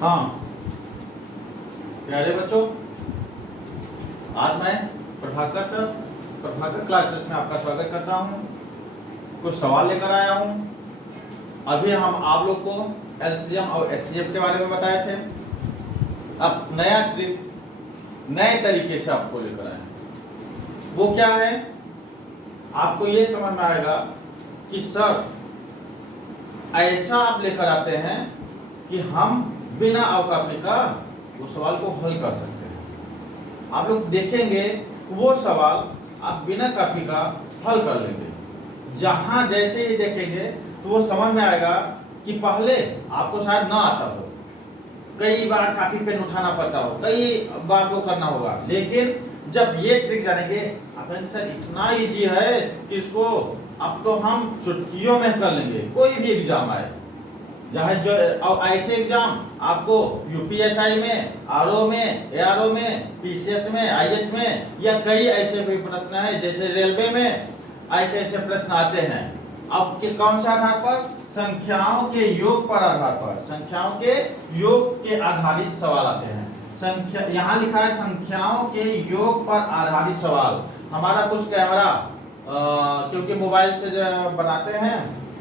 हाँ प्यारे बच्चों, आज मैं प्रभाकर क्लासेस में आपका स्वागत करता हूँ। कुछ सवाल लेकर आया हूँ। अभी हम आप लोग को एलसीएम और एचसीएफ के बारे में बताए थे। अब नया ट्रिक नए तरीके से आपको लेकर आए। वो क्या है, आपको ये समझ में आएगा कि सर ऐसा आप लेकर आते हैं कि हम बिना अवकापी का वो सवाल को हल कर सकते हैं। आप लोग देखेंगे वो सवाल आप बिना कॉपी का हल कर लेंगे। जहां जैसे ही देखेंगे तो वो समझ में आएगा कि पहले आपको शायद ना आता हो, कई बार कॉपी पेन उठाना पड़ता हो, कई बार वो करना होगा, लेकिन जब ये ट्रिक जानेंगे आप सर इतना इजी है कि इसको अब तो हम चुटकियों में कर लेंगे। कोई भी एग्जाम आए, चाहे जो ऐसे एग्जाम आपको यूपीएसआई में, आरओ में, एआरओ में, पीसीएस में, आईएएस में, या कई ऐसे भी प्रश्न है जैसे रेलवे में ऐसे प्रश्न आते हैं। अब के कौन से आधार पर? संख्याओं के योग पर आधार पर, संख्याओं के योग के आधारित सवाल आते हैं। संख्या यहाँ लिखा है संख्याओं के योग पर आधारित सवाल। हमारा कुछ कैमरा क्योंकि मोबाइल से बनाते हैं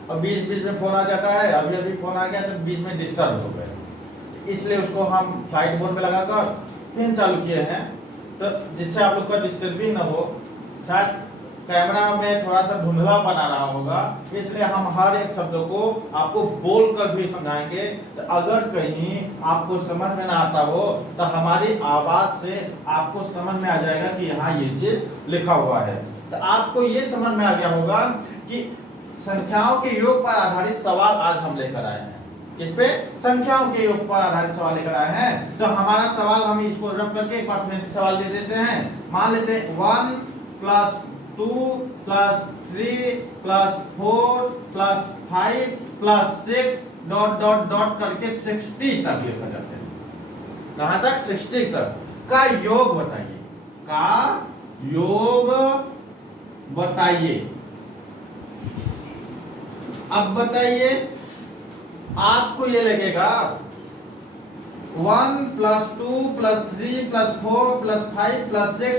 और बीच बीच में फोन आ जाता है, अभी अभी फोन आ गया तो बीच में डिस्टर्ब हो गए, इसलिए उसको हम फ्लाइट मोड में लगाकर फिर चालू किए हैं, तो जिससे आप लोग का डिस्टर्बिंग ना हो। शायद कैमरा में थोड़ा सा धुंधला बना रहा होगा, इसलिए हम हर एक शब्द को आपको बोल कर भी समझाएंगे। तो अगर कहीं आपको समझ में ना आता हो तो हमारी आवाज से आपको समझ में आ जाएगा कि यहाँ ये चीज लिखा हुआ है। तो आपको ये समझ में आ गया होगा कि संख्याओं के योग पर आधारित सवाल आज हम लेकर आए हैं। किस पे? संख्याओं के योग पर आधारित सवाल लेकर आए हैं। तो हमारा सवाल हम इसको रब करके एक बार फिर से सवाल दे देते हैं। मान लेते हैं 1 + 2 + 3 + 4 + 5 + 6 ... करके 60 तक लेकर जाते हैं। कहां तक? 60 तक का योग बताइए, का योग बताइए। अब बताइए, आपको ये लगेगा 1 + 2 + 3 + 4 + 5 + 6 ...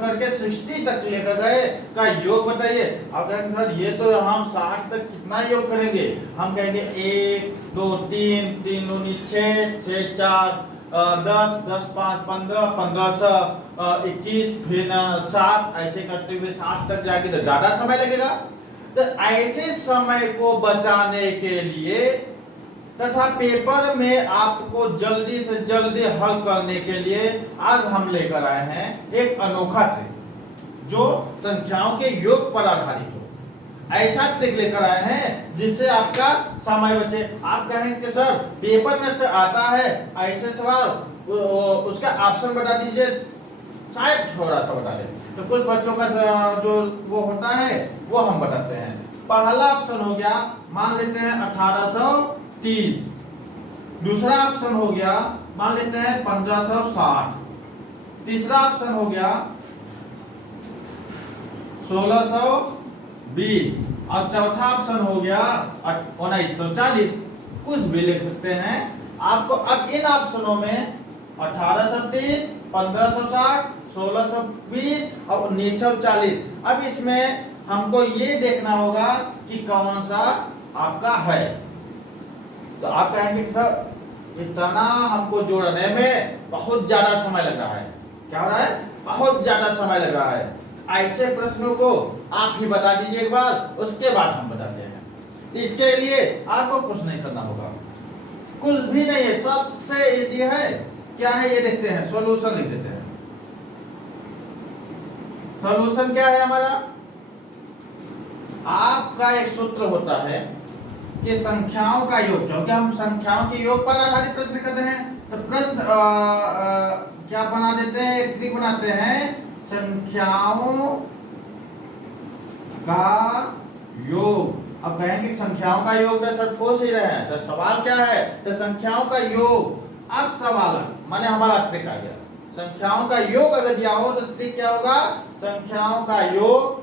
करके 60 तक लेकर गए का योग बताइए। आप कहेंगे सर ये तो हम 60 तक कितना योग करेंगे? हम कहेंगे 1 2 3 3 दूनी 6 6 4 10 10 5 15 15 21 फिर 7, ऐसे करते हुए 60 तक जाएंगे तो ज्यादा समय लगेगा। तो ऐसे समय को बचाने के लिए तथा पेपर में आपको जल्दी से जल्दी हल करने के लिए आज हम लेकर आए हैं एक अनोखा ट्रिक जो संख्याओं के योग पर आधारित हो। ऐसा ट्रिक लेकर आए हैं जिससे आपका समय बचे। आप कहेंगे कि सर पेपर में से आता है ऐसे सवाल, उसका ऑप्शन बता दीजिए, शायद थोड़ा सा बता दें। तो कुछ बच्चों का जो वो होता है वो हम बताते हैं। पहला ऑप्शन हो गया, मान लेते हैं 1830। दूसरा ऑप्शन हो गया, मान लेते हैं 1560। तीसरा ऑप्शन हो गया 1620 और चौथा ऑप्शन हो गया 1940। कुछ भी लिख सकते हैं। आपको अब इन ऑप्शनों में 1830, 1560, 1620 और 1940, अब इसमें हमको ये देखना होगा कि कौन सा आपका है। तो आप कहेंगे सर इतना हमको जोड़ने में बहुत ज्यादा समय लग रहा है। क्या हो रहा है? बहुत ज्यादा समय लग रहा है। ऐसे प्रश्नों को आप ही बता दीजिए एक बार, उसके बाद हम बताते हैं। तो इसके लिए आपको कुछ नहीं करना होगा, कुछ भी नहीं है, सबसे इजी है। क्या है ये देखते हैं, सॉल्यूशन लिख देते हैं। सॉल्यूशन क्या है हमारा? आपका एक सूत्र होता है कि संख्याओं का योग, क्योंकि हम संख्याओं के योग पर आधारित प्रश्न कर रहे हैं, तो प्रश्न क्या बना देते हैं, एक ट्रिक बनाते हैं, संख्याओं का योग। अब कहेंगे संख्याओं का योग तो सर पूछ ही रहे हैं, तो सवाल क्या है? तो संख्याओं का योग। अब सवाल माने हमारा ट्रिक आ गया, संख्याओं का योग अगर दिया हो तो ट्रिक क्या होगा? संख्याओं का योग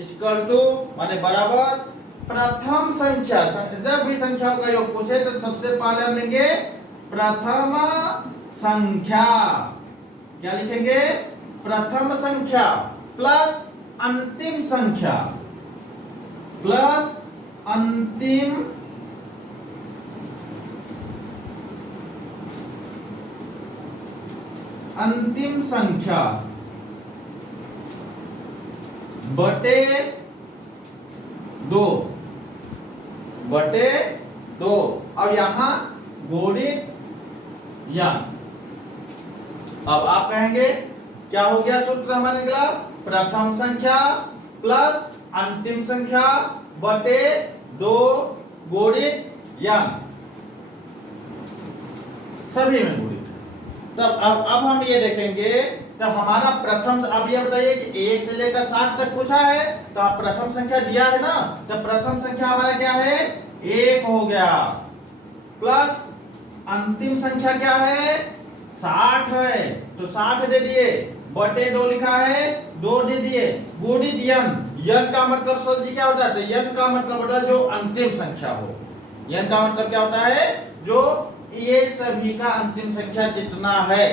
इक्वल टू माने बराबर प्रथम संख्या। जब भी संख्याओं का योग पूछे तो सबसे पहले हम लेंगे प्रथम संख्या, क्या लिखेंगे, प्रथम संख्या प्लस अंतिम संख्या प्लस अंतिम संख्या बटे 2 बटे 2। अब यहां गुणित यन। अब आप कहेंगे क्या हो गया, सूत्र हमारा निकला, प्रथम संख्या प्लस अंतिम संख्या बटे 2 गुणित यन, सभी में गुणित। तब अब हम ये देखेंगे, तो हमारा प्रथम, अब ये बताइए कि 1 से लेकर 7 तक पूछा है, तो आप प्रथम संख्या दिया है ना, तो प्रथम संख्या हमारा क्या है, 1 हो गया, प्लस अंतिम संख्या क्या है, 60 है, तो 60 दे दिए, बटे 2 लिखा है, 2 दे दिए, गुणित यन। यन का मतलब सर जी क्या होता है, तो यन का मतलब होता है जो अंतिम संख्या हो। यन का मतलब क्या होता है, जो ये सभी का अंतिम संख्या जितना है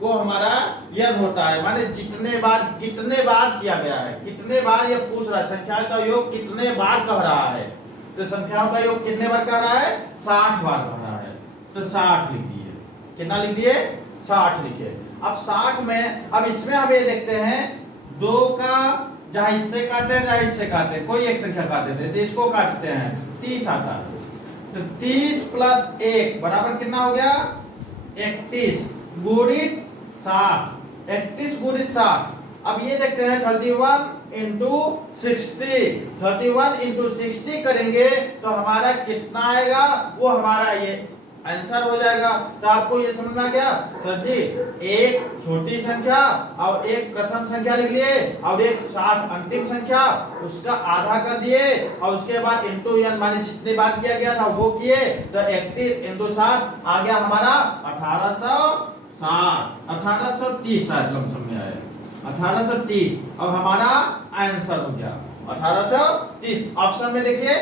वो हमारा यन होता है। माने जितने बार, कितने बार किया गया है, कितने बार ये पूछ रहा है, संख्या का योग कितने बार कह रहा है, तो संख्याओं का योग कितने बार कह रहा है, 60 बार कह रहा है, तो 60 लिख दिए। कितना लिख दिए, 60 लिखे। अब 60 में, अब इसमें हम ये देखते हैं 2 का जहां इससे काटे हैं, जहां इससे काटे, कोई एक संख्या काट देते हैं, तो इसको काटते हैं, 30 आता है, तो 30 प्लस 1 बराबर कितना हो गया, 31 गुणित 60, 31 गुणित 60। अब ये देखते हैं 31 इंटू 60, 31 इंटू 60 करेंगे तो हमारा कितना आएगा, वो हमारा ये आंसर हो जाएगा। तो आपको ये समझ में आ गया, सर जी एक छोटी संख्या और एक प्रथम संख्या लिख लिए, और एक 60 अंतिम संख्या, उसका आधा कर दिए, और उसके बाद इंटू एन, माने जितने बार किया गया था वो किए, तो 31 इंटू 60 आ गया हमारा 1860, 1830 शायद लमसम में आया, 1830। अब हमारा आंसर हो गया 1830। ऑप्शन में देखिए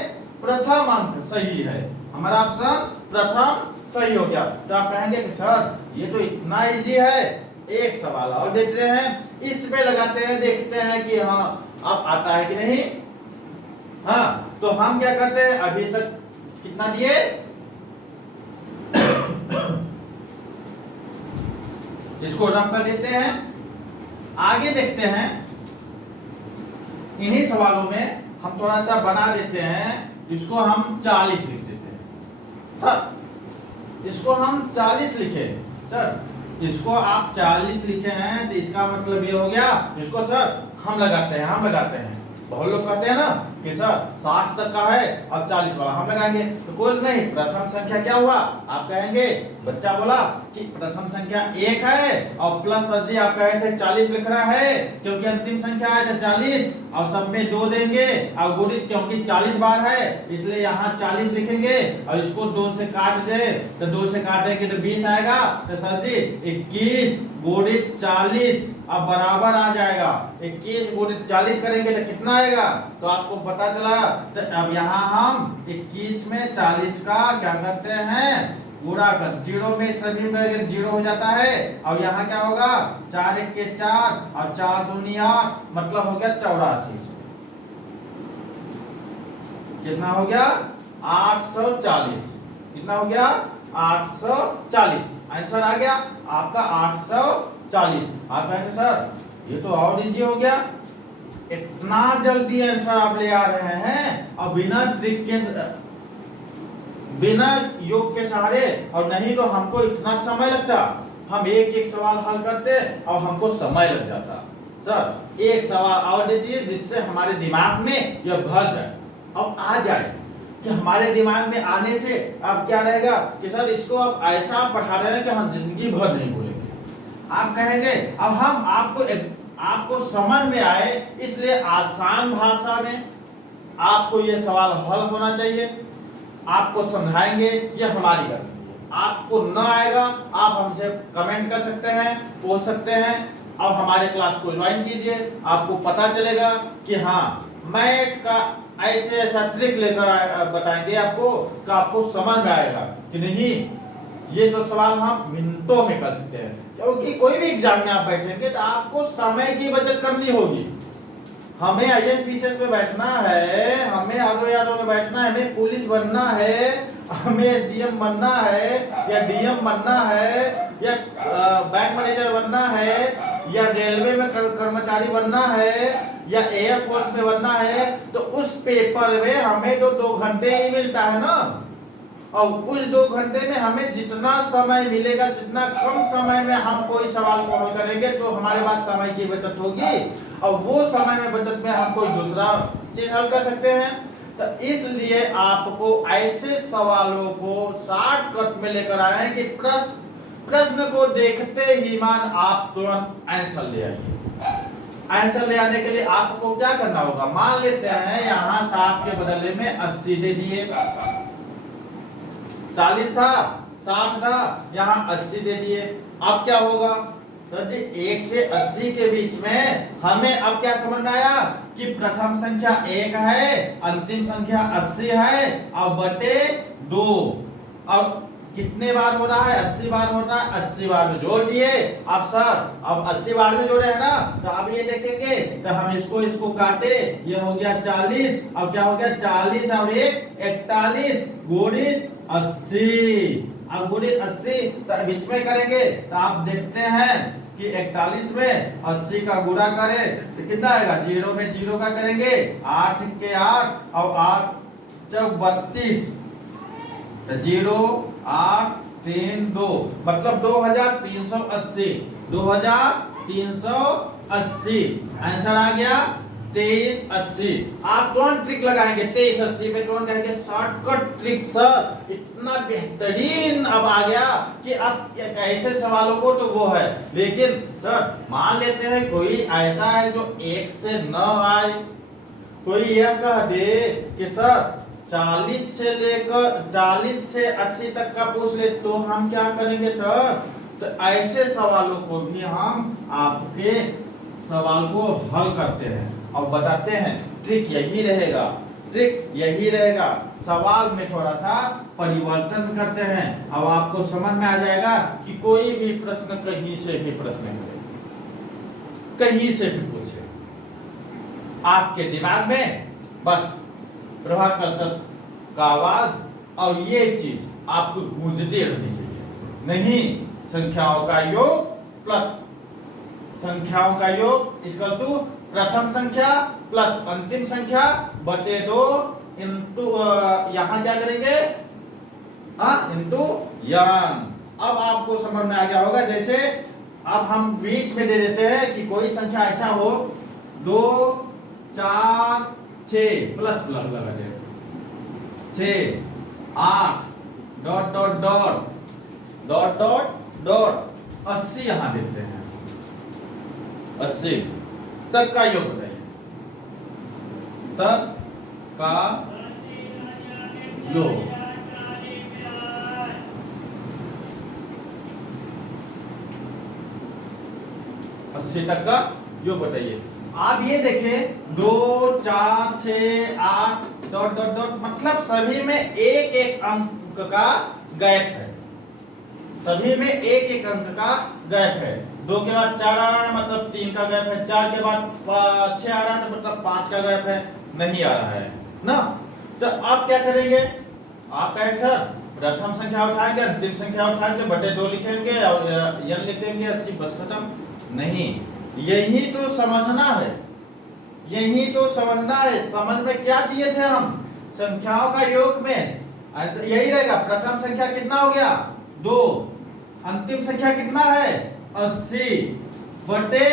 प्रथम अंक सही है, हमारा ऑप्शन प्रथम सही हो गया। तो आप कहेंगे कि सर ये तो इतना इजी है, एक सवाल और देते हैं, इसमें लगाते हैं, देखते हैं कि हाँ अब आता है कि नहीं। हाँ, तो हम क्या करते हैं, अभी तक कितना दिए, इसको रफ कर देते हैं, आगे देखते हैं। इन्हीं सवालों में हम थोड़ा सा बना देते हैं, इसको हम 40 लिख देते हैं। सर इसको हम 40 लिखे, सर इसको आप 40 लिखे हैं, तो इसका मतलब ये हो गया, इसको सर हम लगाते हैं। बहुत लोग कहते हैं ना कि सर 60 तक का है, अब 40 वाला हम लगाएंगे, तो कुछ नहीं, प्रथम संख्या क्या हुआ, आप कहेंगे, बच्चा बोला कि प्रथम संख्या 1 है, और प्लस सर जी आप कहे थे 40 लिख रहा है, क्योंकि अंतिम संख्या है तो 40, और सब में 2 देंगे, और गुणित क्योंकि 40 बार है इसलिए यहाँ 40 लिखेंगे, और इसको 2 से काट दे, तो 2 से काटेंगे तो 20 आएगा, तो सर जी 21 गुणित 40 अब बराबर आ जाएगा, 21 गुणित 40 करेंगे तो कितना आएगा, तो आपको पता चला। तो अब यहाँ हम 21 में 40 का क्या करते हैं, गुणा कर, 0 में सभी में 0 हो जाता है, और यहाँ क्या होगा, 4 1 के 4 और 4 दूनी 8, मतलब हो गया 84। कितना हो गया, 840। कितना हो गया, 840। आंसर आ गया आपका 840। आप कहेंगे सर ये तो और इजी हो गया, इतना जल्दी आंसर आप ले आ रहे हैं, और बिना ट्रिक के, बिना योग के सहारे, और नहीं तो हमको इतना समय लगता, हम एक एक सवाल हल करते और हमको समय लग जाता। सर एक सवाल और दे दीजिए जिससे हमारे दिमाग में यह भर जाए, अब आ जाए, कि हमारे दिमाग में आने से अब क्या रहेगा कि सर इसको अब ऐसा पढ़ा रहे हैं कि हम जिंदगी भर नहीं भूलेंगे। आप कहेंगे अब हम आपको समझ में आए, इसलिए आसान भाषा में आपको ये सवाल हल होना चाहिए, आपको समझाएंगे, ये हमारी गलती है। आपको न आएगा आप हमसे कमेंट कर सकते हैं, पूछ सकते हैं, और हमारे क्लास को ज्वाइन कीजिए, आपको पता चलेगा कि हाँ मैथ का ऐसे ऐसा ट्रिक लेकर बताएंगे आपको, कि आपको समझ में आएगा कि नहीं ये तो सवाल हम मिनटों में कर सकते हैं, क्योंकि कोई भी एग्जाम में आप बैठेंगे तो आपको समय की बचत करनी होगी। हमें आईएएस में बैठना है, हमें आरओ यादव में बैठना है, हमें पुलिस बनना है, हमें एसडीएम बनना है, या डीएम बनना है, या बैंक मैनेजर बनना है, या रेलवे में कर्मचारी बनना है, या एयरफोर्स में बनना है, तो उस पेपर में हमें तो 2 घंटे ही मिलता है ना। और उस 2 घंटे में हमें जितना समय मिलेगा, जितना कम समय में हम कोई सवाल को हल करेंगे तो हमारे पास समय की बचत होगी, और वो समय में बचत में हम कोई दूसरा चीज हल कर सकते हैं। तो इसलिए आपको ऐसे सवालों को शॉर्टकट में लेकर आए हैं कि प्रश्न को देखते ही मान आप तुरंत आंसर ले आइए। आंसर ले आने के लिए आपको क्या करना होगा, मान लेते हैं यहाँ 60 के बदले में 80 दे दिए, 40 था 60 था, यहाँ 80 दे दिए। अब क्या होगा, तो जी 1 से 80 के बीच में हमें अब क्या समझ में आया कि प्रथम संख्या 1 है, अंतिम संख्या 80 है, और बटे 2। अब कितने बार हो रहा है, 80 बार होता है, 80 बार में जोड़ दिए। अब सर अब 80 बार में जोड़े है ना, तो अब ये देखेंगे तो हम इसको काटे, ये हो गया 40। अब क्या हो गया, 40 और 1 41 गुणित 80। अब गुणित 80 तो इसमें करेंगे तो आप देखते हैं कि 41 में 80 का गुणा करें तो कितना आएगा, 0 में 0 का करेंगे, 8 के 8 और 8 चौक 32, तो 0 8 3 2 मतलब 2380। 2380 आंसर आ गया 2380। आप तुरंत ट्रिक लगाएंगे 2380 पे, तुरंत कहेंगे शॉर्टकट ट्रिक सर, इतना बेहतरीन अब आ गया कि अब ऐसे सवालों को तो वो है। लेकिन सर मान लेते हैं कोई ऐसा है जो 1 से न आए, कोई यह कह दे कि सर 40 से लेकर 40 से 80 तक का पूछ ले, तो हम क्या करेंगे सर, तो ऐसे सवालों को भी हम आपके सवाल को हल करते हैं और बताते हैं। ट्रिक यही रहेगा, ट्रिक यही रहेगा, सवाल में थोड़ा सा परिवर्तन करते हैं और आपको समझ में आ जाएगा कि कोई भी प्रश्न कहीं से भी प्रश्न करे, कहीं से भी पूछे, आपके दिमाग में बस प्रभाकर सर का आवाज और ये चीज आपको गूंजती रहनी चाहिए। नहीं, संख्याओं का योग प्लस संख्याओं का योग इक्वल टू प्रथम संख्या प्लस अंतिम संख्या बटे 2 इंटू यहां क्या करेंगे, इंटू यम। अब आपको समझ में आ गया होगा। जैसे अब हम बीच में दे देते हैं कि कोई संख्या ऐसा हो 2 4 6 प्लस लगा दे 6 8 dot dot dot dot dot dot 80 यहां देते हैं, 80 तक का योग बताइए, तक का योग। तक का योग बताइए। आप ये देखें 2 4 6 8 डॉट डॉट डॉट मतलब सभी में एक एक अंक का गैप है, सभी में एक एक अंक का गैप है। 2 के बाद 4 आ रहा है मतलब 3 का गैप है, 4 के बाद 6 आ रहा है तो मतलब 5 का गैप है, नहीं आ रहा है ना। तो आप क्या करेंगे, आप कहेंगे सर प्रथम संख्या उठाएंगे, अंतिम संख्या उठाएंगे, बटे 2 लिखेंगे और n लिख देंगे, 80 बस खत्म। नहीं, यही तो समझना है, यही तो समझना है। समझ में क्या दिए थे हम, संख्याओं का योग में ऐसा यही रहेगा। प्रथम संख्या कितना हो गया 2, अंतिम संख्या कितना है 80 बटे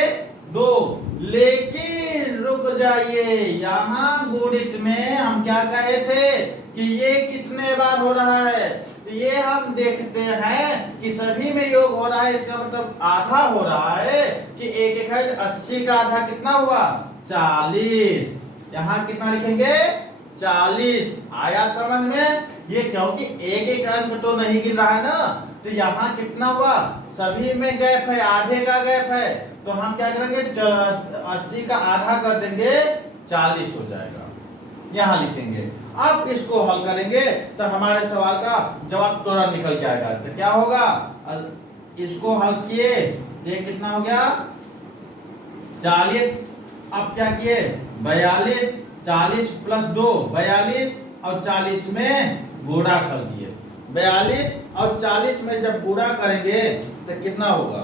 2। लेकिन रुक जाइए, यहाँ गुणित में हम क्या कहे थे कि ये कितने बार हो रहा है, तो ये हम देखते हैं कि सभी में योग हो रहा है, इसका मतलब आधा हो रहा है कि एक एक है। 80 का आधा कितना हुआ 40, यहाँ कितना लिखेंगे 40। आया समझ में, ये क्योंकि एक एक अंक तो नहीं गिन रहा है ना, तो यहाँ कितना हुआ, सभी में गैप है, आधे का गैप है, तो हम क्या करेंगे 80 का आधा कर देंगे 40 हो जाएगा, यहाँ लिखेंगे। अब इसको हल करेंगे तो हमारे सवाल का जवाब तुरंत निकल के आएगा। तो क्या होगा, इसको हल किए, ये कितना हो गया 40। अब क्या किए 42, 40 प्लस 2 42 और 40 में गुणा कर दिए। 42 और 40 में जब गुणा करेंगे तो कितना होगा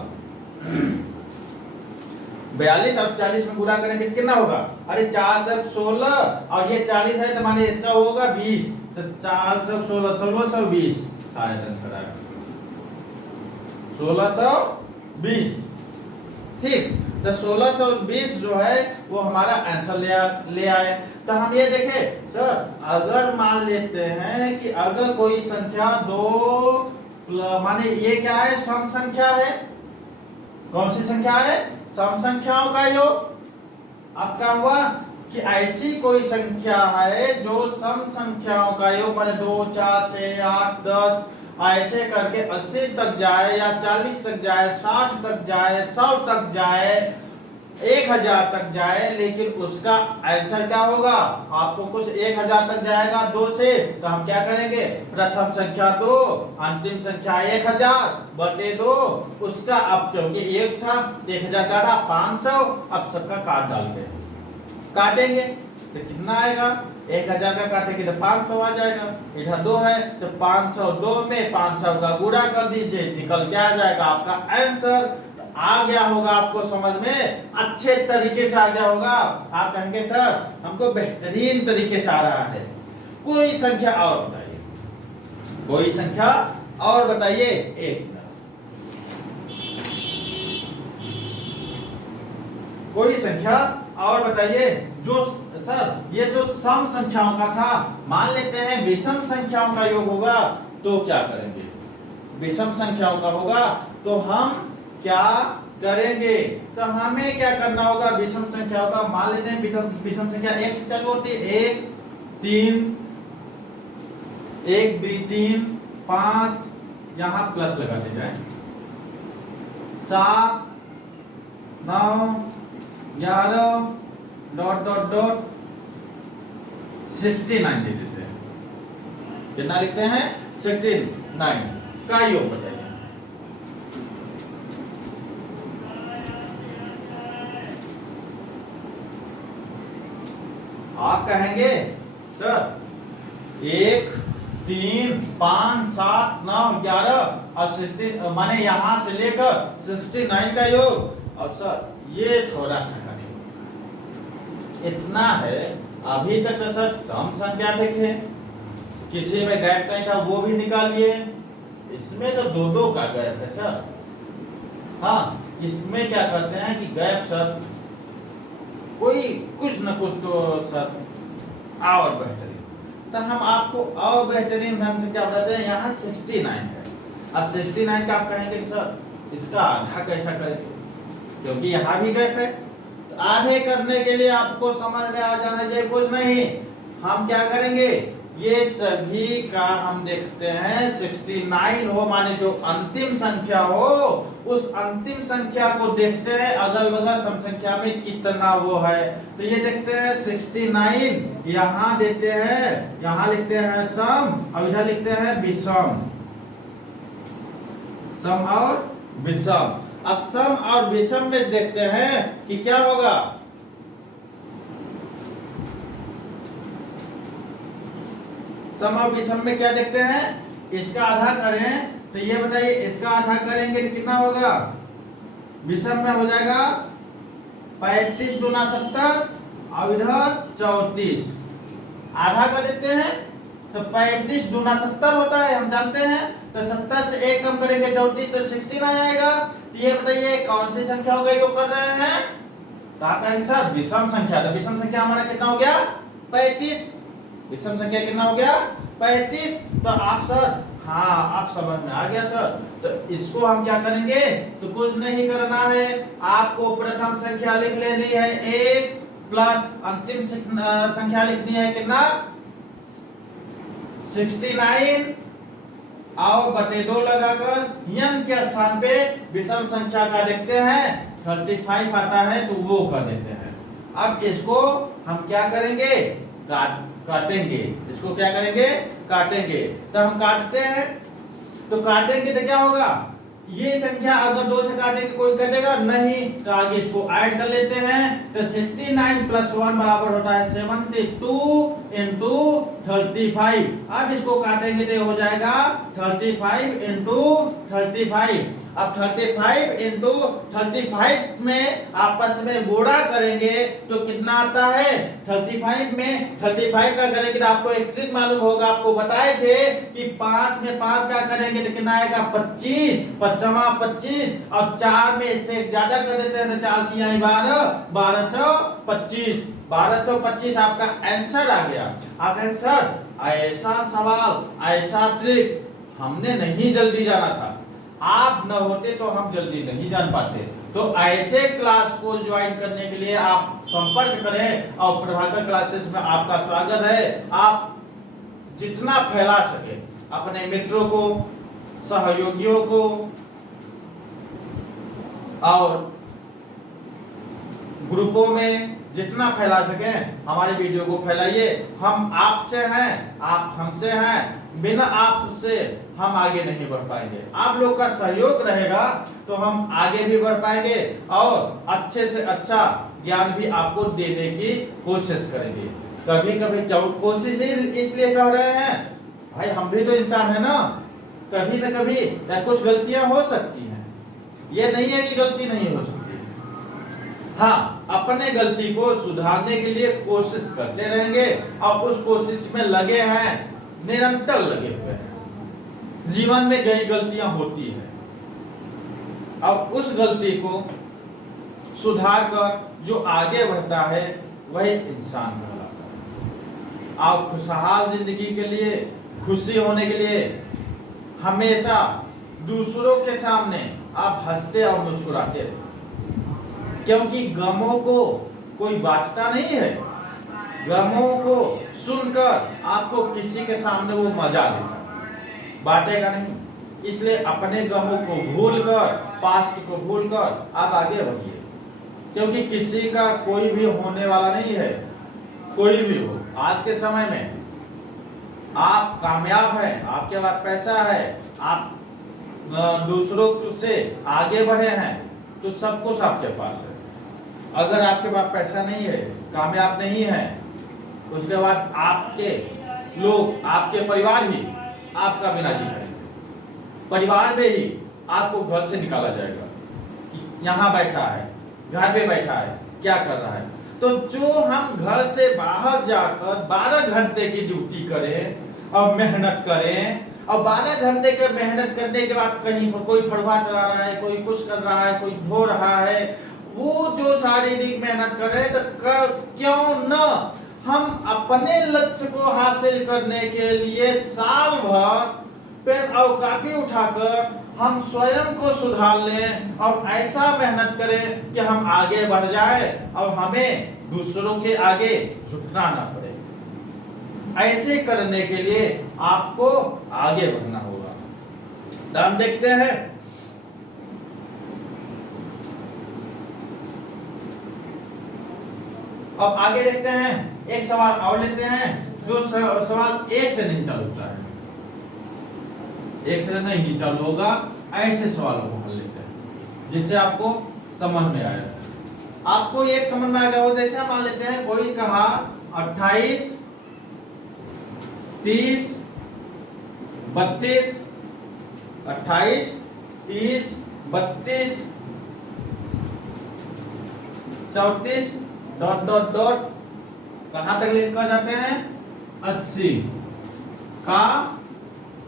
42 और 40 में गुणा करेंगे तो कितना होगा, अरे 4 से 16 और ये 40 है तो माने इसका होगा 20, तो 4 से 16 1620 शायद आंसर आएगा 1620। ठीक, तो 1620 जो है वो हमारा आंसर ले आए। तो हम ये देखें सर, अगर मान लेते हैं कि अगर कोई संख्या दो माने ये क्या है, सम संख्या है। कौन सी संख्या है, सम संख्याओं का योग। अब क्या हुआ कि ऐसी कोई संख्या है जो सम संख्याओं का योग माने 2 4 6 8 10 ऐसे करके 80 तक जाए या 40 तक जाए, 60 तक जाए, 100 तक जाए, 1000 तक जाए, लेकिन उसका आंसर क्या होगा, आपको कुछ 1000 तक जाएगा 2 से, तो हम क्या करेंगे, प्रथम संख्या 2 अंतिम संख्या 1000 बटे 2, उसका अब क्योंकि 1 था 1000 काटा 500, अब सबका काट डालते हैं, काटेंगे तो कितना आएगा, 1000 का काटेंगे तो 500 आ जाएगा। इधर 2 है तो 502 में 500 का गुणा कर दीजिए, निकल के आ जाएगा आपका आंसर। तो आ गया होगा आपको समझ में, अच्छे तरीके से आ गया होगा। आप कहेंगे सर हमको बेहतरीन तरीके से आ रहा है। कोई संख्या और बताइए, कोई संख्या और बताइए। एक कोई संख्या और बताइए जो सर ये जो सम संख्याओं का था, मान लेते हैं विषम संख्याओं का योग होगा तो क्या करेंगे, विषम संख्याओं का होगा तो हम क्या करेंगे, तो हमें क्या करना होगा, विषम संख्याओं का मान लेते हैं विषम संख्या 1 से चालू होती है, 1 3 1 2 3 5, यहां प्लस लगाते जाए, 7 9 11 डॉट डॉट डॉट 69 दे देते हैं। कितना लिखते हैं 69 का योग बताइए। आप कहेंगे सर 1 3 5 7 9 11 और 60 माने यहां से लेकर 69 का योग। और सर ये थोड़ा सा इतना है, अभी तक तो सर सम संख्या देखे, किसी में गैप नहीं था वो भी निकालिए, इसमें तो दो का गैप है सर। हाँ, इसमें क्या करते हैं कि गैप सर कोई कुछ न कुछ तो सर और बेहतरीन, तो हम आपको और बेहतरीन ढंग से क्या बताते हैं, यहाँ 69 है। अब 69 का आप कहेंगे कि सर इसका आधा कैसा करेंगे, क्योंकि यहाँ भी गैप है। आधे करने के लिए आपको समझ में आ जाना चाहिए, कुछ नहीं, हम क्या करेंगे, ये सभी का हम देखते हैं 69 हो माने जो अंतिम संख्या हो, उस अंतिम संख्या को देखते हैं अगल बगल सम संख्या में कितना वो है, तो ये देखते हैं 69, यहाँ देते हैं, यहाँ लिखते हैं सम और इधर लिखते हैं विषम, सम और विषम। अब सम और विषम में देखते हैं कि क्या होगा, सम और विषम में क्या देखते हैं, इसका आधा करें तो ये बताइए, इसका आधा करेंगे तो कितना होगा, विषम में हो जाएगा 35 दूना 70 और इधर 34, आधा कर देते हैं तो 35 दूना 70 होता है, हम जानते हैं, तो 70 से 1 कम करेंगे 34 तो 69 आएगा। तो ये बताइए कौन सी संख्या हो गई योग कर रहे हैं, तो आप कहेंगे सर विषम संख्या, तो विषम संख्या हमारा कितना हो गया 35, विषम संख्या कितना हो गया 35। तो आप सर हाँ आप समझ में आ गया सर, तो इसको हम क्या करेंगे, तो कुछ नहीं करना है, आपको प्रथम संख्या लिख लेनी है 1 प्लस अंतिम संख्या लिखनी है कितना 69 और बटे 2 लगाकर यन के स्थान पे विषम संख्या का देखते हैं 35 आता है तो वो कर देते हैं। अब इसको हम क्या करेंगे, काट काटेंगे, इसको क्या करेंगे, काटेंगे। तो हम काटते हैं, तो काटेंगे तो क्या होगा, ये संख्या अगर 2 से काटेंगे कोई कटेगा नहीं, तो आगे इसको ऐड कर लेते हैं। तो 69 + 1 बराबर होता है 72 × 35। अब इसको काटेंगे तो हो जाएगा 35 × 35। अब 35 × 35 में आपस में गुणा करेंगे तो कितना आता है, 35 में 35 का करेंगे तो आपको एक ट्रिक मालूम होगा, आपको बताए थे कि 5 में 5 का करेंगे तो कितना आएगा, 25, 5 25, और 4 में इससे ज्यादा कर देते हैं तो 4 की 12, 1225। 1225 आपका आंसर आ गया। अब आंसर, ऐसा सवाल, ऐसा ट्रिक हमने नहीं जल्दी जाना था, आप न होते तो हम जल्दी नहीं जान पाते। तो ऐसे क्लास को ज्वाइन करने के लिए आप संपर्क करें, और प्रभाकर क्लासेस में आपका स्वागत है। आप जितना फैला सके अपने मित्रों को, सहयोगियों को, और ग्रुपों में जितना फैला सकें हमारे वीडियो को फैलाइए। हम आपसे हैं, आप हमसे हैं, बिना आपसे हम आगे नहीं बढ़ पाएंगे। आप लोग का सहयोग रहेगा तो हम आगे भी बढ़ पाएंगे और अच्छे से अच्छा ज्ञान भी आपको देने की कोशिश करेंगे। कभी कभी कोशिश इसलिए कर रहे हैं भाई, हम भी तो इंसान है ना, कभी न कभी कुछ गलतियां हो सकती हैं, ये नहीं है कि गलती नहीं हो सकती। हाँ, अपने गलती को सुधारने के लिए कोशिश करते रहेंगे और उस कोशिश में लगे हैं, निरंतर लगे हुए हैं। जीवन में कई गलतियां होती है, अब उस गलती को सुधार कर जो आगे बढ़ता है वही इंसान कहलाता है। आप खुशहाल जिंदगी के लिए, खुशी होने के लिए हमेशा दूसरों के सामने आप हंसते और मुस्कुराते रहे, क्योंकि गमों को कोई बांटता नहीं है। गमों को सुनकर आपको किसी के सामने वो मजा लेगा, बांटेगा नहीं। इसलिए अपने गमों को भूलकर, पास्ट को भूलकर आप आगे बढ़िए, क्योंकि किसी का कोई भी होने वाला नहीं है। कोई भी हो, आज के समय में आप कामयाब हैं, आपके पास पैसा है, आप दूसरों से आगे बढ़े हैं, तो सब कुछ आपके पास है। अगर आपके पास पैसा नहीं है, कामयाब नहीं है, उसके बाद आपके लोग, आपके परिवार ही आपका बिना जी करेंगे। परिवार में ही आपको घर से निकाला जाएगा कि यहाँ बैठा है, घर पे बैठा है, क्या कर रहा है। तो जो हम घर से बाहर जाकर 12 घंटे की ड्यूटी करें और मेहनत करें, और 12 घंटे के मेहनत करने के बाद कहीं कोई फड़वा चला रहा है, कोई कुछ कर रहा है, कोई धो रहा है, वो जो शारीरिक मेहनत करे, तो क्यों न हम अपने लक्ष्य को हासिल करने के लिए साल भर पेन और कापी उठाकर हम स्वयं को सुधार लें और ऐसा मेहनत करें कि हम आगे बढ़ जाए और हमें दूसरों के आगे झुकना ना पड़े। ऐसे करने के लिए आपको आगे बढ़ना होगा। हम देखते हैं अब आगे देखते हैं, एक सवाल और लेते हैं जो सवाल ए से नहीं चालू होता है, एक से नहीं चालू होगा, ऐसे सवालों को हल लेते हैं जिससे आपको समझ में आए। आपको एक समझ में आएगा, हो जैसे हम मान लेते हैं कोई कहा 28 30 32, 28 30 32 34 ... कहां तक लिखा जाते हैं, 80 का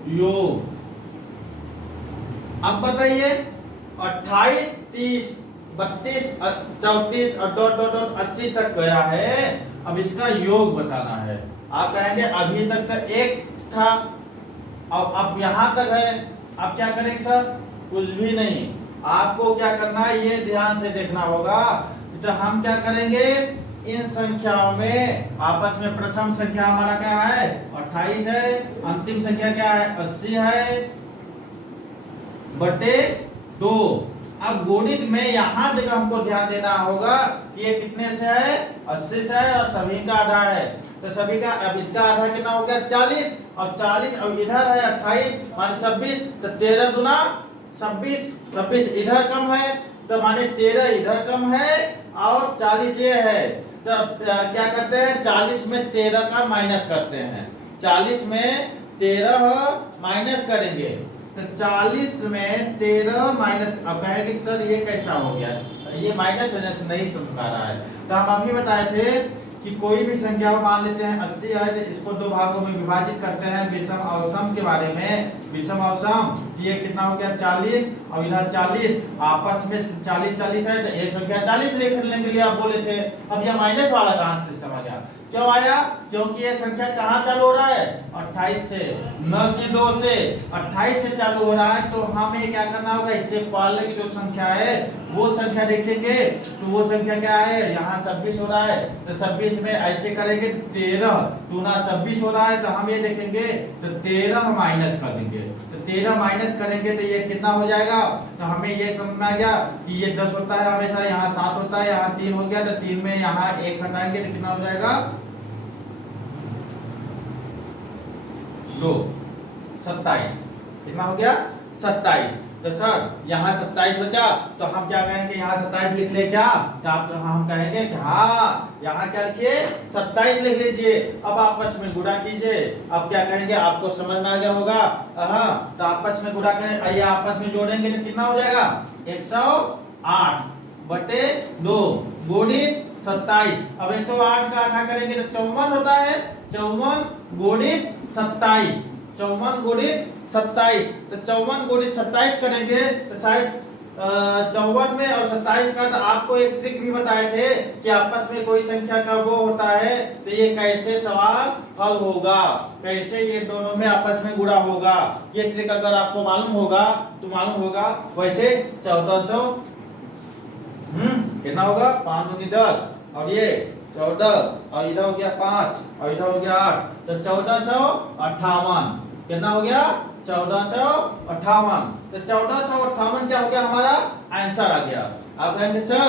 योग। अब बताइए 28 30 32 34 और ... 80 तक गया है, अब इसका योग बताना है। आप कहेंगे अभी तक तो एक था और अब यहां तक है, अब क्या करेंगे सर, कुछ भी नहीं। आपको क्या करना है ये ध्यान से देखना होगा। तो हम क्या करेंगे, इन संख्याओं में आपस में प्रथम संख्या हमारा क्या है, 28 है, अंतिम संख्या क्या है, 80 है, बटे 2। अब गणित में यहां जगह हमको ध्यान देना होगा कि ये कितने से है, 80 से है और सभी का आधा है। तो सभी का अब इसका आधा कितना हो गया 40, और 40 और इधर है 28 माने 26, तो 13 दूना 26, 26 इधर कम है तो माने 13 इधर कम है और 40 ये है। तो क्या करते हैं 40 में 13 का माइनस करते हैं, 40 में 13 माइनस करेंगे तो 40 में 13 माइनस। अब कहेंगे कि सर ये कैसा हो गया, ये माइनस होने से नहीं समझ आ रहा है। तो हम अभी बताए थे कि कोई भी संख्या मान लेते हैं 80 है तो इसको दो भागों में विभाजित करते हैं विषम और सम के बारे में। विषम और सम ये कितना हो गया 40 और इधर 40, आपस में 40 40 है तो एक संख्या 40 लिखने के लिए आप बोले थे। अब यह माइनस वाला कहां से सिस्टम आ गया, क्यों आया, क्योंकि ये संख्या कहां चालू हो रहा है 28 से, न कि 2 से, 28 से चालू हो रहा है। तो हमें क्या करना होगा, इससे पहले की जो संख्या है वो संख्या देखेंगे। तो वो संख्या क्या है, यहाँ 26 हो रहा है तो 26 में ऐसे करेंगे 13 दूना 26 हो रहा है तो हम ये देखेंगे तो 13 माइनस कर देंगे। तो 13 माइनस करेंगे तो ये कितना हो जाएगा, तो हमें ये समझ में आ गया कि ये 10 होता है हमेशा, यहाँ 7 होता है, यहाँ 3 हो गया तो 3 में यहाँ 1 घटाएंगे तो कितना हो जाएगा 2, 27 कितना हो गया 27। तो सर यहाँ 27 बचा तो हम क्या कहेंगे, यहाँ 27 लिख ले क्या, तो आप हम कहेंगे कि हाँ यहाँ क्या लिखिए 27 लिख लीजिए। अब आपस में गुणा कीजिए। अब क्या कहेंगे, आपको समझ में आ गया होगा। हाँ तो आपस में गुणा करें, आइए आपस में जोड़ेंगे तो कितना हो जाएगा 108 बटे 2 गुणित 27। अब 108 का आधा करेंगे तो 54 होता है, 54 गुणित 27, 54 गुणित 27। तो 54 गुणित 27 करेंगे तो शायद 54 में और 27 का। तो आपको एक ट्रिक भी बताए थे कि आपस में कोई संख्या का वो होता है तो ये कैसे सवाल हल होगा, कैसे ये दोनों में आपस में गुणा होगा। ये ट्रिक अगर आपको मालूम होगा तो मालूम होगा। वैसे 1400 कितना होगा 5 दूनी 10 और ये 14 और इधर हो गया 5 और इधर हो गया 8 तो 1458 कितना हो गया 1458। तो 1458 क्या हो गया, हमारा आंसर आ गया। आप कहेंगे सर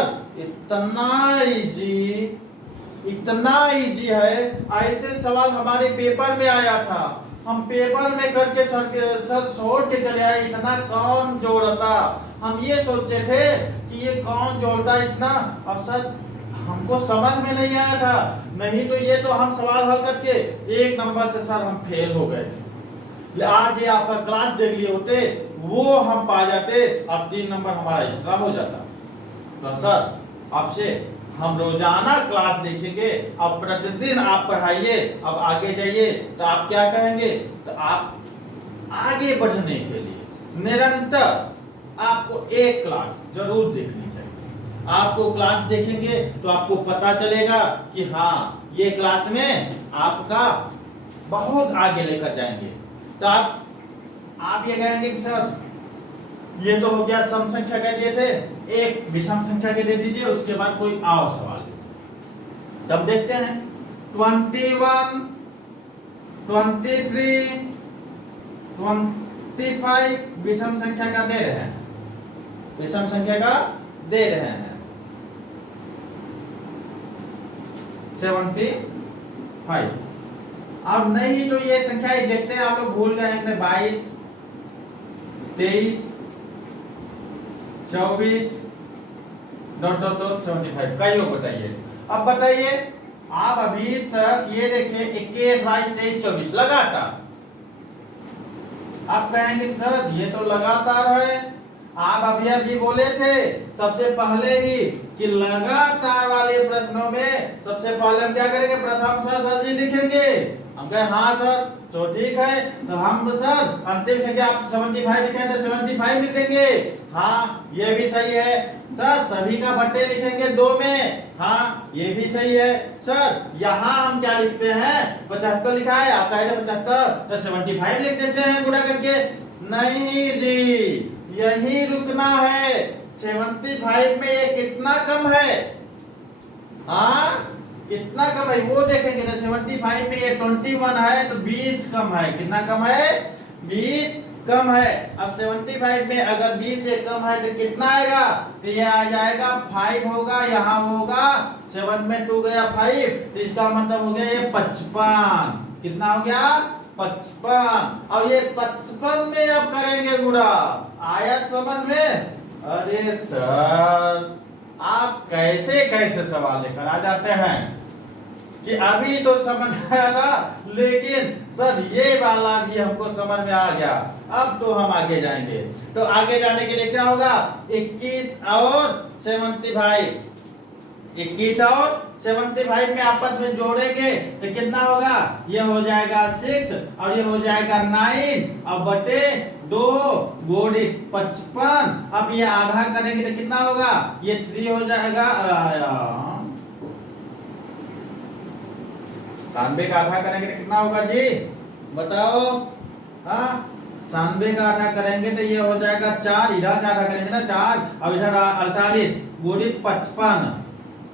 इतना इजी है, ऐसे सवाल हमारे पेपर में आया था, हम पेपर में करके सर छोड़ के चले आए, इतना कौन जोड़ता। हम ये सोचे थे कि ये कौन जोड़ता इतना। अब सर हमको समझ में नहीं आया था, नहीं तो ये तो हम सवाल हल करके 1 नंबर से सर हम फेल हो गए थे। आज ये आपका क्लास देख लिए होते वो हम पा जाते और 3 नंबर हमारा एक्स्ट्रा हो जाता। तो सर आपसे हम रोजाना क्लास देखेंगे, अब प्रतिदिन आप पढ़ाइए। अब आगे जाइए तो आप क्या कहेंगे, तो आप आगे बढ़ने के लिए निरंतर आपको एक क्लास जरूर देखनी चाहिए। आपको क्लास देखेंगे तो आपको पता चलेगा कि हाँ ये क्लास में आपका बहुत आगे लेकर जाएंगे। तो आप ये कहेंगे कि सर ये तो हो गया सम संख्या कह दिए थे, एक विषम संख्या के दे दीजिए, उसके बाद कोई और सवाल। तब देखते हैं 21, 23, 25 विषम संख्या का दे रहे हैं, विषम संख्या का दे रहे हैं 75। अब नहीं तो ये संख्या देखते हैं, आप लोग भूल गए हैं 22, 23, 24 ... 75 कई हो बताइए। अब बताइए आप अभी तक ये देखें 21, 22, 23, 24 लगातार। आप कहेंगे सर ये तो लगातार है, आप अभी बोले थे सबसे पहले ही कि लगातार वाले प्रश्नों में सबसे पहले हम क्या करेंगे, प्रथम सहसर्जी लिखेंगे। हम कहे हाँ सर तो ठीक है, तो हम सर अंतिम संख्या आप 75 लिखेंगे तो 75 लिख देंगे। हाँ ये भी सही है सर, सभी का बट्टे लिखेंगे 2 में, हाँ ये भी सही है सर। यहाँ हम क्या लिखते हैं 75 लिखा है, आप कहे 75 तो 75 लिख देते हैं गुणा करके। नहीं जी यही रुकना है, 75 में ये कितना कम है, हाँ कितना कम है वो देखेंगे ना। 75 में ये 21 है तो 20 कम है, कितना कम है 20 कम है। अब 75 में अगर b से कम है तो कितना आएगा, तो ये आ जाएगा 5 होगा, यहाँ होगा 7 में 2 गया 5, तो इसका मतलब हो गया ये 55। कितना हो गया 55। अब ये 55 में अब करेंगे गुणा, आया समझ में। अरे सर आप कैसे कैसे सवाल लेकर आ जाते हैं कि अभी तो समझ आया था, लेकिन सर ये वाला भी हमको समझ में आ गया, अब तो हम आगे जाएंगे। तो आगे जाने के लिए क्या होगा, 21 और 75, 21 और 75 में आपस में जोड़ेंगे तो कितना होगा, ये हो जाएगा 6 और ये हो जाएगा 9 और बटे 2 गुणित 55। अब ये आधा करेंगे तो कितना होगा, ये 3 हो जाएगा। 96 का आधा करेंगे तो कितना होगा जी, बताओ। हाँ 96 का आधा करेंगे तो ये हो जाएगा 4, इधर से आधा करेंगे ना 4 और इधर 48 गुणित 55।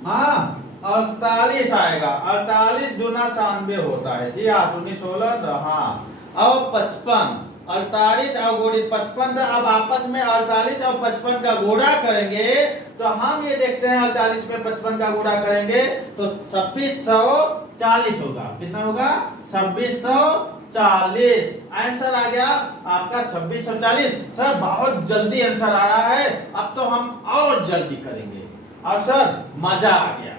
हाँ 48 आएगा, 48 दूना 96 होता है जी, 8 दूनी 16। हाँ अब 55, 48 और गुणित 55, अब आपस में 48 और 55 का गुणा करेंगे तो हम ये देखते हैं 48 में 55 का गुणा करेंगे तो 2640 होगा। कितना होगा, 2640। आंसर आ गया आपका 2640। सर बहुत जल्दी आंसर आया है, अब तो हम और जल्दी करेंगे। और सर मजा आ गया,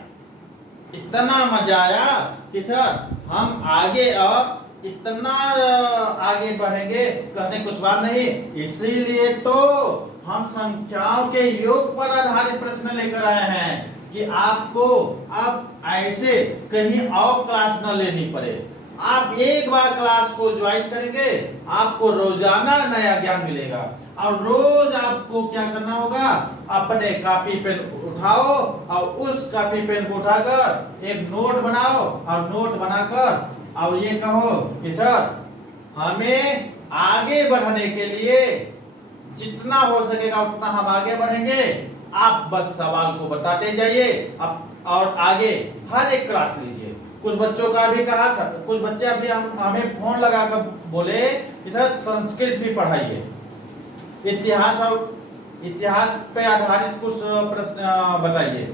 इतना मजा आया कि सर हम आगे अब इतना आगे बढ़ेंगे, कहने कुछ बात नहीं। इसीलिए तो हम संख्याओं के योग पर आधारित प्रश्न लेकर आए हैं कि आपको अब ऐसे कहीं और क्लास न लेनी पड़े। आप एक बार क्लास को ज्वाइन करेंगे, आपको रोजाना नया ज्ञान मिलेगा और रोज आपको क्या करना होगा, अपने कॉपी पेन उठाओ और उस कॉपी पेन को उठाकर एक नोट बनाओ और नोट बनाकर और ये कहो कि सर हमें आगे बढ़ने के लिए जितना हो सकेगा उतना हम आगे बढ़ेंगे। आप बस सवाल को बताते जाइए अब और आगे हर एक क्लास लीजिए। कुछ बच्चों का भी कहा था, कुछ बच्चे अभी हमें फोन लगाकर बोले कि सर संस्कृत भी पढ़ाइए, इतिहास पे आधारित कुछ प्रश्न बताइए।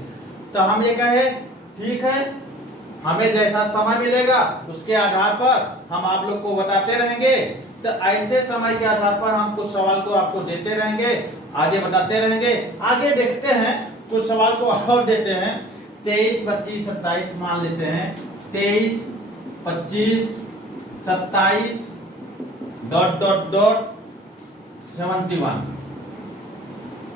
तो हम ये कहे ठीक है, हमें जैसा समय मिलेगा उसके आधार पर हम आप लोग को बताते रहेंगे। तो ऐसे समय के आधार पर हम कुछ सवाल को आपको देते रहेंगे, आगे बताते रहेंगे। आगे देखते हैं, कुछ सवाल को और देते हैं। 23, 25, 27 मान लेते हैं। 23, 25, 27 ... 71।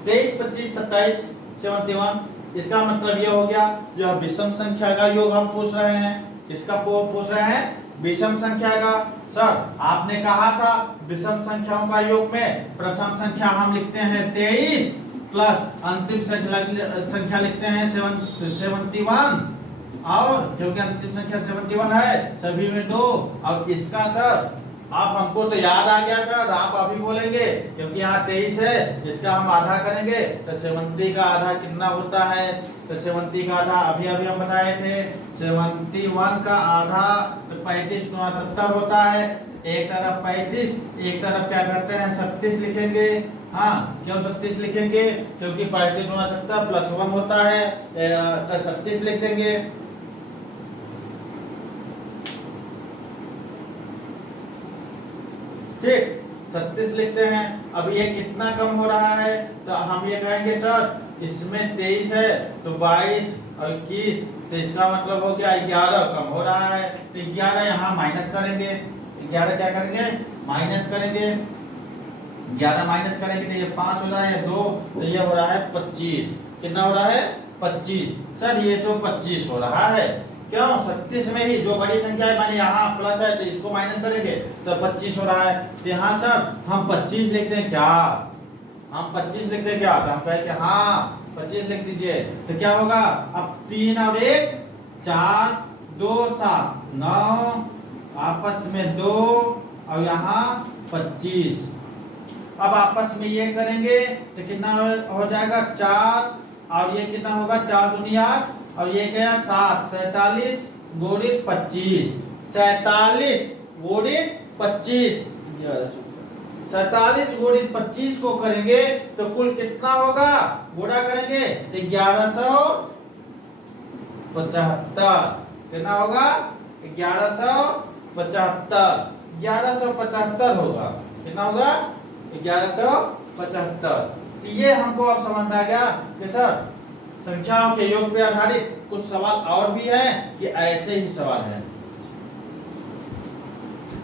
23, 25, 27, 71। इसका मतलब यह हो गया, यह विषम संख्या का योग हम पूछ रहे हैं। किसका पूछ रहे हैं, विषम संख्या का। सर आपने कहा था विषम संख्याओं का योग में प्रथम संख्या हम लिखते हैं 23 प्लस अंतिम संख्या लिखते हैं 71, और क्योंकि अंतिम संख्या 71 है सभी में 2। और इसका सर आप हमको तो याद आ गया सर, आप अभी बोलेंगे क्योंकि यहाँ 23 है, इसका हम आधा करेंगे तो 70 का आधा कितना होता है, तो 70 का आधा अभी हम बताए थे 71 का आधा तो 35 गुना 70 होता है। एक तरफ 35, एक तरफ क्या करते हैं 37 लिखेंगे। हाँ क्यों 37 लिखेंगे, क्योंकि 35 गुना 70 प्लस 1 होता है, तो 37 लिख देंगे। ठीक 36 लिखते हैं। अब ये कितना कम हो रहा है, तो हम ये कहेंगे सर इसमें 23 है तो 22 और 21, तो इसका मतलब हो गया 11 कम हो रहा है। तो 11 यहाँ माइनस करेंगे, 11 क्या करेंगे माइनस करेंगे, 11 माइनस करेंगे तो ये 5 हो रहा है, 2 तो ये हो रहा है 25। कितना हो रहा है 25। सर ये तो 25 हो रहा है, क्यों 37 में ही जो बड़ी संख्या है मैंने यहाँ प्लस है तो इसको माइनस करेंगे तो 25 हो रहा है। तो यहाँ सर हम 25 लिखते हैं क्या, हम 25 लिखते हैं क्या, तो हम कहें कि हाँ 25 लिख दीजिए। तो क्या होगा, अब 3 और 1 4, 2 7 9, आपस में 2 और यहाँ 25। अब आपस में ये करेंगे तो कितना हो जाएगा 4 और ये कितना होगा 4 दूनी 8 और ये क्या 7, 47 गुणित 25, 47 गुणित 25। 47 गुणित 25 को करेंगे तो कुल कितना होगा, गुणा करेंगे 1175। कितना होगा 1175 होगा। कितना होगा 1175। तो ये हमको अब समझ में आ गया कि सर संख्याओं के योग पे आधारित कुछ सवाल और भी हैं कि ऐसे ही सवाल हैं।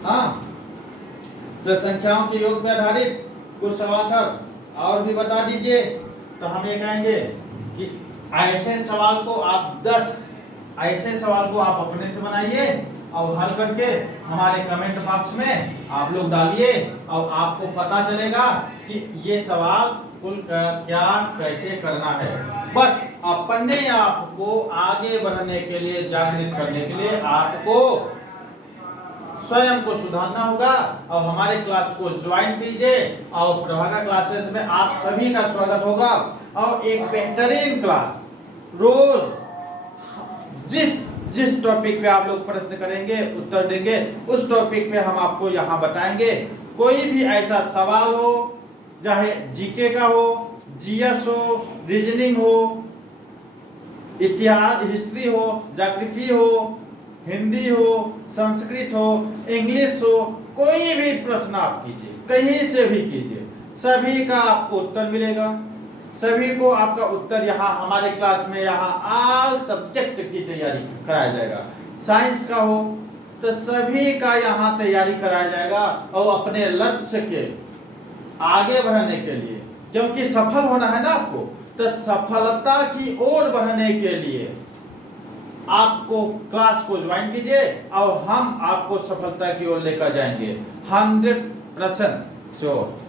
हाँ, तो संख्याओं के योग पे आधारित कुछ सवाल सर और भी बता दीजिए। तो हम ये कहेंगे कि ऐसे सवाल को आप 10 ऐसे सवाल को आप अपने से बनाइए और हल करके हमारे कमेंट बॉक्स में आप लोग डालिए और आपको पता चलेगा कि ये सवाल कुल क्या कैसे करना है। बस अपने आप को आगे बढ़ने के लिए, जागृत करने के लिए आपको स्वयं को सुधारना होगा और हमारे क्लास को ज्वाइन कीजिए और प्रभाकर क्लासेस में आप सभी का स्वागत होगा। और एक बेहतरीन क्लास रोज जिस टॉपिक पे आप लोग प्रश्न करेंगे, उत्तर देंगे, उस टॉपिक पे हम आपको यहाँ बताएंगे। कोई भी ऐसा सवाल हो, चाहे जीके का हो, जीएस हो, रीजनिंग हो, इतिहास हिस्ट्री हो, ज्योग्राफी हो, हिंदी हो, संस्कृत हो, इंग्लिश हो, कोई भी प्रश्न आप कीजिए, कहीं से भी कीजिए, सभी का आपको उत्तर मिलेगा। सभी को आपका उत्तर यहाँ हमारे क्लास में यहाँ ऑल सब्जेक्ट की तैयारी कराया जाएगा। साइंस का हो तो सभी का यहाँ तैयारी कराया जाएगा और अपने लक्ष्य के आगे बढ़ने के लिए, क्योंकि सफल होना है ना आपको, तो सफलता की ओर बढ़ने के लिए आपको क्लास को ज्वाइन कीजिए और हम आपको सफलता की ओर लेकर जाएंगे 100% श्योर।